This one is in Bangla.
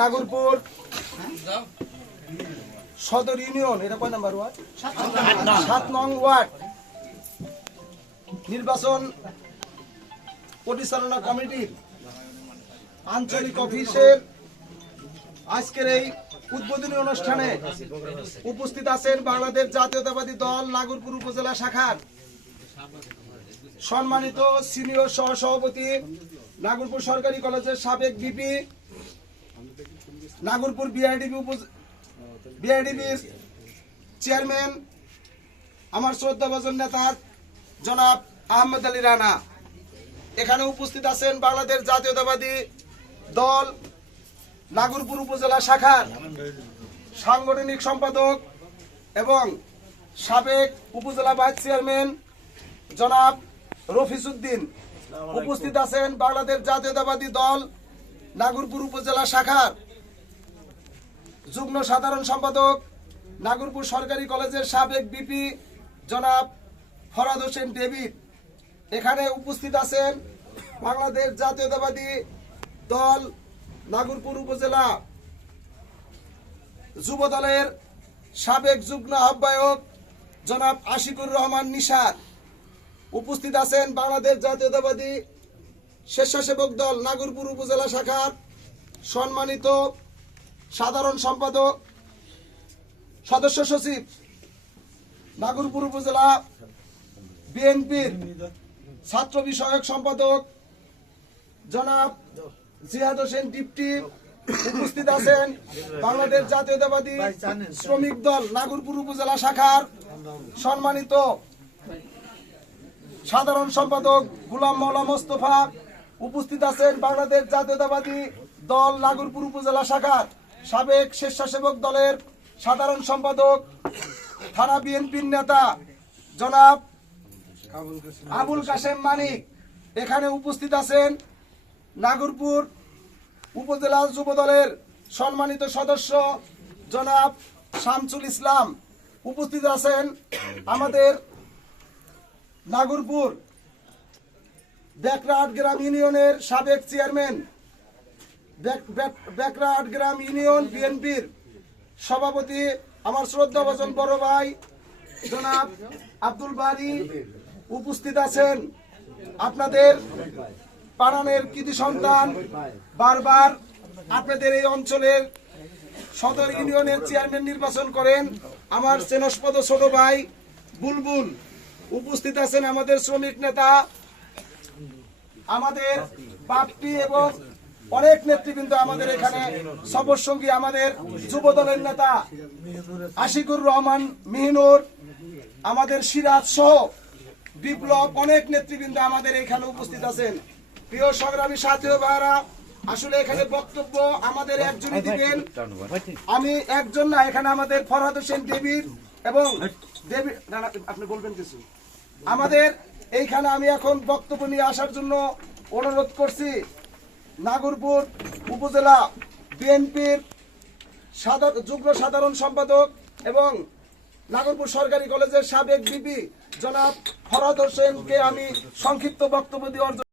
নাগরপুর সদর ইউনিয়ন, এটা কয় নাম্বার ওয়ার্ড? 7 নং ওয়ার্ড নির্বাচন পরিচালনা কমিটির আঞ্চলিক অফিসের আজকের এই উদ্বোধনী অনুষ্ঠানে উপস্থিত আছেন বাংলাদেশ জাতীয়তাবাদী দল নাগরপুর উপজেলা শাখার সম্মানিত সিনিয়র সহসভাপতি, নাগরপুর সরকারি কলেজের সাবেক ভিপি, নাগরপুর বিআইডিবির চেয়ারম্যান, আমার শ্রদ্ধাভাজন নেতা জনাব আহমেদ আলী রানা। এখানে উপস্থিত আছেন বাংলাদেশ জাতীয়তাবাদী দল নাগরপুর উপজেলা শাখার সাংগঠনিক সম্পাদক এবং সাবেক উপজেলা ভাইস চেয়ারম্যান জনাব রফিজউদ্দিন। উপস্থিত আছেন বাংলাদেশ জাতীয়তাবাদী দল নাগরপুর উপজেলা শাখার যুগ্ম সাধারণ সম্পাদক, নাগরপুর সরকারি কলেজের সাবেক ভিপি জনাব ফরাদ হোসেন ডেভিড। এখানে উপস্থিত আছেন বাংলাদেশ জাতীয়তাবাদী দল নাগরপুর উপজেলা যুব দলের সাবেক যুগ্ম আহ্বায়ক জনাব আশিকুর রহমান নিশার। উপস্থিত আছেন বাংলাদেশ জাতীয়তাবাদী স্বেচ্ছাসেবক দল নাগরপুর উপজেলা শাখার সম্মানিত সাধারণ সম্পাদক, সদস্য সচিব, নাগরপুর উপজেলা বিএনপির ছাত্র বিষয়ক সম্পাদক জনাব জিয়াদ হোসেন ডিপটি। উপস্থিত আছেন বাংলাদেশ জাতীয়তাবাদী শ্রমিক দল নাগরপুর উপজেলা শাখার সম্মানিত সাধারণ সম্পাদক গোলাম মওলা মোস্তফা। উপস্থিত আছেন বাংলাদেশ জাতীয়তাবাদী দল নাগরপুর উপজেলা শাখার সাবেক স্বেচ্ছাসেবক দলের সাধারণ সম্পাদক, থানা বিএনপির নেতা জনাব আবুল কাশেম মানিক। এখানে উপস্থিত আছেন নাগরপুর উপজেলা যুব দলের সম্মানিত সদস্য জনাব শামসুল ইসলাম। উপস্থিত আছেন আমাদের নাগরপুর বেকরাট গ্রাম ইউনিয়নের সাবেক চেয়ারম্যান, বেকরাট গ্রাম ইউনিয়ন বিএনপির সভাপতি, আমার শ্রদ্ধাভাজন বড় ভাই জনাব আব্দুল বারী। উপস্থিত আছেন আপনাদের পাড়ানের কৃতি সন্তান, বারবার আপনাদের এই অঞ্চলের সদর ইউনিয়নের চেয়ারম্যান নির্বাচন করেন আমার চেনস্পদ ছোট ভাই বুলবুল। উপস্থিত আছেন আমাদের শ্রমিক নেতা, আমাদের বাপ্পি এবং অনেক নেতৃবৃন্দ আমাদের এখানে সফর সঙ্গী, আমাদের যুব দলের নেতা আশিকুর রহমান মিহিনুর, আমাদের সিরাজ সহ বিপ্লব, অনেক নেতৃবৃন্দ আমাদের এখানে উপস্থিত আছেন। প্রিয় সংগ্রামী সাথী ভাইরা, আসলে এখানে বক্তব্য আমাদের একজনই দিবেন, আমি একজন না, এখানে আমাদের ফরহাদ হোসেন ডেভিড এবং আপনি বলবেন কিছু। আমাদের এইখানে আমি এখন বক্তব্য নিয়ে আসার জন্য অনুরোধ করছি নাগরপুর উপজেলা বিএনপির যুগ্ম সাধারণ সম্পাদক এবং নাগরপুর সরকারি কলেজের সাবেক ভিপি জনাব ফরহাদ হোসেনকে আমি সংক্ষিপ্ত বক্তব্য দিয়ে